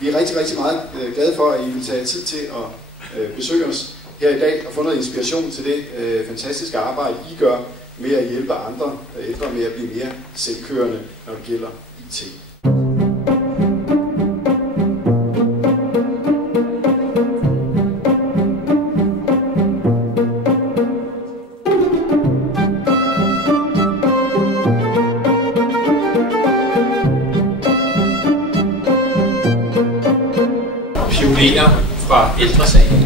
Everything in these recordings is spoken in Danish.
Vi er rigtig, rigtig meget glade for, at I vil tage tid til at besøge os her i dag og få noget inspiration til det fantastiske arbejde, I gør med at hjælpe andre ældre med at blive mere selvkørende, når det gælder IT. Pionerer fra Ældresagen.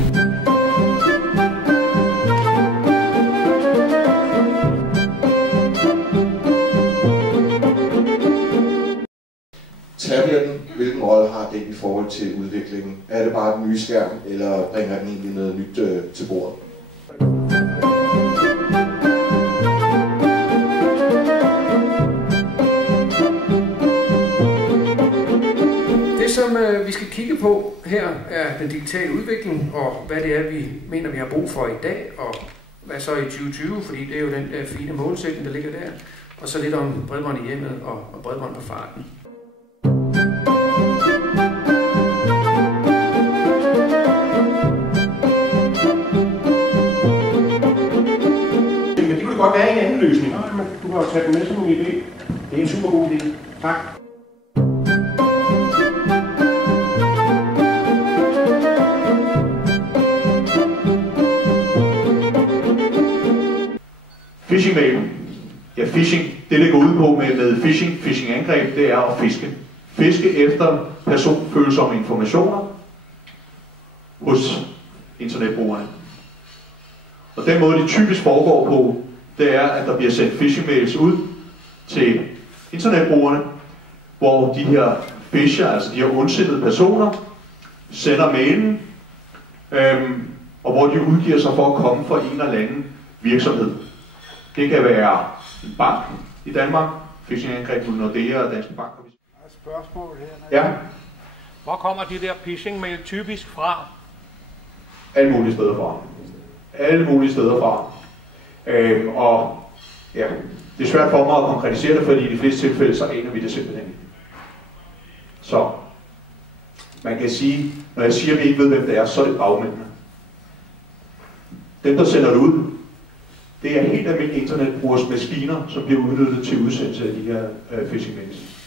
Tabletten, hvilken rolle har den i forhold til udviklingen? Er det bare den nye skærm, eller bringer den egentlig noget nyt til bordet? Det, som vi skal kigge på her, er den digitale udvikling, og hvad det er, vi mener, vi har brug for i dag, og hvad så i 2020, fordi det er jo den der fine målsætning, der ligger der, og så lidt om bredbånd i hjemmet og bredbånd på farten. Men det kunne godt være en anden løsning. Du kan jo tage den med som en idé. Det er en super god idé. Tak. Phishing-mail. Ja, phishing, det går ud på med phishing-angreb, det er at fiske. Fiske efter personfølsomme informationer hos internetbrugerne. Og den måde, det typisk foregår på, det er, at der bliver sendt phishing-mails ud til internetbrugerne, hvor de her fisher, altså de her ondsindede personer, sender mailen, og hvor de udgiver sig for at komme fra en eller anden virksomhed. Det kan være en bank i Danmark, phishing-angreb mod Nordea og Danske Bank. Spørgsmål her. Ja. Hvor kommer de der phishing-mail typisk fra? Alle mulige steder fra. Alle mulige steder fra. Og ja, det er svært for mig at konkretisere det, fordi i de fleste tilfælde, så aner vi det simpelthen ikke. Så man kan sige, når jeg siger, at vi ikke ved, hvem det er, så er det bagmændene. Dem, der sender det ud, det er helt almindelige internetbrugers maskiner, som bliver udnyttet til udsendelse af de her phishing-mails.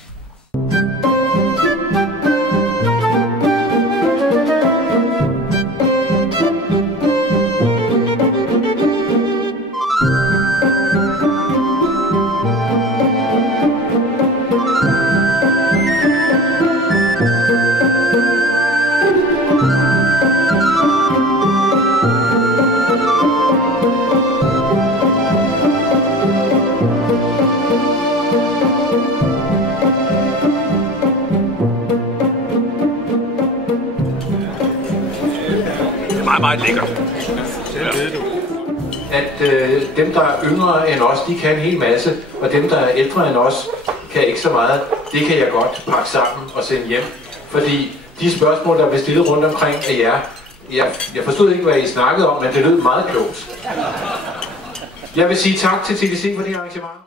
Meget lækkert. At dem, der er yngre end os, de kan en hel masse, og dem, der er ældre end os, kan ikke så meget. Det kan jeg godt pakke sammen og sende hjem. Fordi de spørgsmål, der blev stillet rundt omkring af jer, jeg forstod ikke, hvad I snakkede om, men det lød meget klogt. Jeg vil sige tak til TDC for det arrangement.